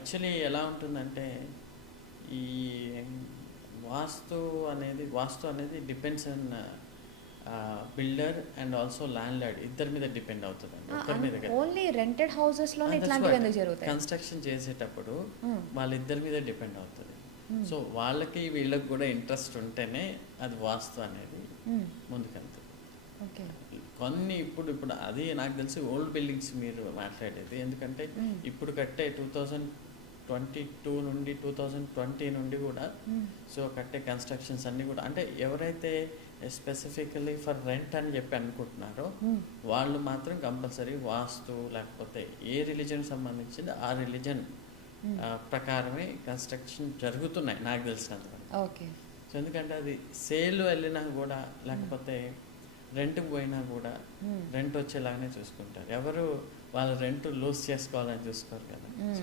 Actually ఎలా ఉంటుందంటే, ఈ వాస్తు వాస్తు అనేది depends on builder and also landlord ఇద్దరి మీద డిపెండ్ అవుతదండి. ఒకరి మీద కాదు. ఓన్లీ రెంటెడ్ హౌసెస్‌లోనే దట్స్ ఇట్లాంటివి వాట్. ఎందుకు జరుగుతాయి? కన్‌స్ట్రక్షన్ చేసేటప్పుడు హ్మ్. వాళ్ళిద్దరి మీద డిపెండ్ అవుతది. హ్మ్. సో, వాళ్ళకి వీళ్ళకి కూడా ఇంట్రెస్ట్ ఉంటేనే అది వాస్తు అనేది హ్మ్. ముందుకెళ్తది. ఓకే. కొన్ని ఇప్పుడు అది నాకు తెలిసి ఓల్డ్ బిల్డింగ్స్ మీరు మాట్లాడేది. ఎందుకంటే హ్మ్. ఇప్పుడు కట్టే 2022 నుండి 2020 నుండి కూడా హ్మ్. సో కట్టే కన్‌స్ట్రక్షన్స్ అన్నీ కూడా అంటే ఎవరైతే స్పెసిఫికల్లీ ఫర్ రెంట్ అని చెప్పి అనుకుంటున్నారో హ్మ్. వాళ్ళు మాత్రం కంపల్సరీ వాస్తు లేకపోతే ఏ రిలీజన్ సంబంధించింది ఆ రిలీజన్ హ్మ్. ప్రకారమే కన్‌స్ట్రక్షన్ జరుగుతున్నాయి నాకు తెలిసినంత వరకు. ఓకే. సో ఎందుకంటే అది సేల్ వెళ్ళినా కూడా లేకపోతే రెంట్‌కి పోయినా కూడా హ్మ్. రెంట్ వచ్చేలాగానే చూసుకుంటారు. ఎవరు వాళ్ళ రెంట్ లూజ్ చేసుకోవాలని చూసుకోరు కదా! హ్మ్. సో